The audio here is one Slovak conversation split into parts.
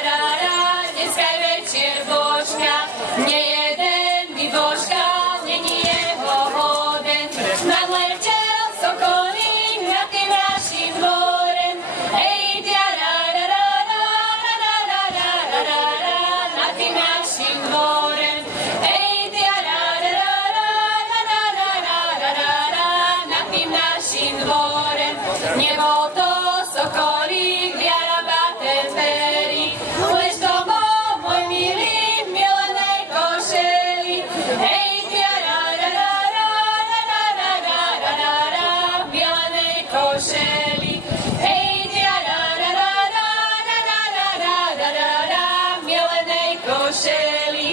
dneska je večer Božka, nie jeden by Božka, není jeho hoden. Nadletel sokolík nad tým našim dvorem, ej, nad tým našim dvorem, ej, nad tým našim dvorem. Nebol to sokolík, vyarabate pery, lež to bol môj milý v milenej košeli. Hej, v milenej košeli. Hej, v milenej košeli.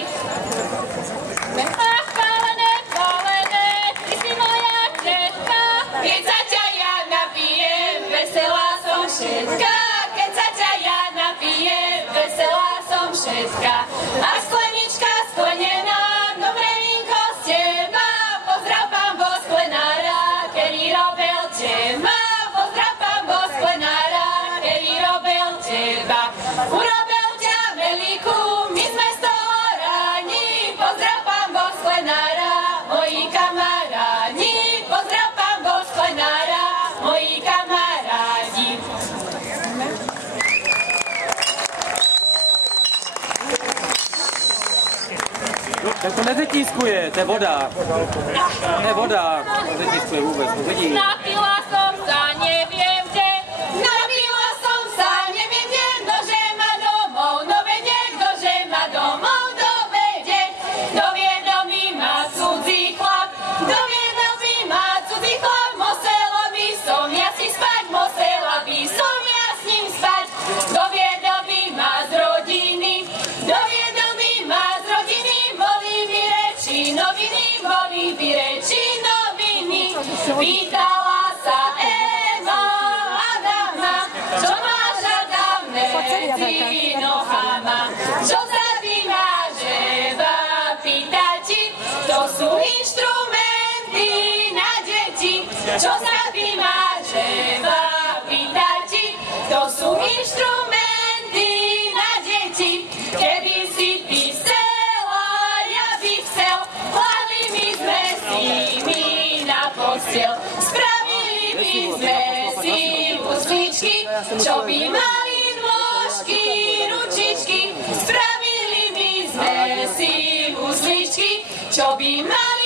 Chválené, ty si moja tetka, keď sa ťa ja napijem, veselá som všetka. Keď sa ťa ja napijem, veselá som všetka. A sklenička sklenená, dobré vínko z teba, pozdrav pán Boh sklenára, ktorý robil teba. Pozdrav pán Boh sklenára, ktorý robil teba. Urobil ťa veľkú, my sme z toho ráni. Pozdrav pán Boh sklenára, moji kamarádi. Pozdrav pán Boh sklenára, moji kamarádi. Tak to nezetiskuje, to je voda. To je voda, nezetiskuje vůbec, to vidí. Napila som sa, neviem kde. Napila som sa, neviem kde. Ktože ma domov dovede, ktože ma domov dovede. Doviedol mi ma cudzí chlap, doviedol mi ma cudzí chlap. Musela by som ja si spať, musela by som ja s ním spať. Doviedol by ma z rodiny, doviedol by ma z rodiny. Boli by reči noviny, boli by reči noviny. Pýtala sa Eva Adama, čo máš Adam medzi nohama. Čo sa ty máš, Eva, pýta ti, to sú inštrumenty na deti. Čo sa ty máš, Eva, pýta ti, to sú inštrumenty na deti. Keby si ty chcela, ja by chcel, hlavy my sme si my na postiel. Spravili by sme si uzličky, čo by mali nôžky, ručičky. Spravili by sme si uzličky, čo by mali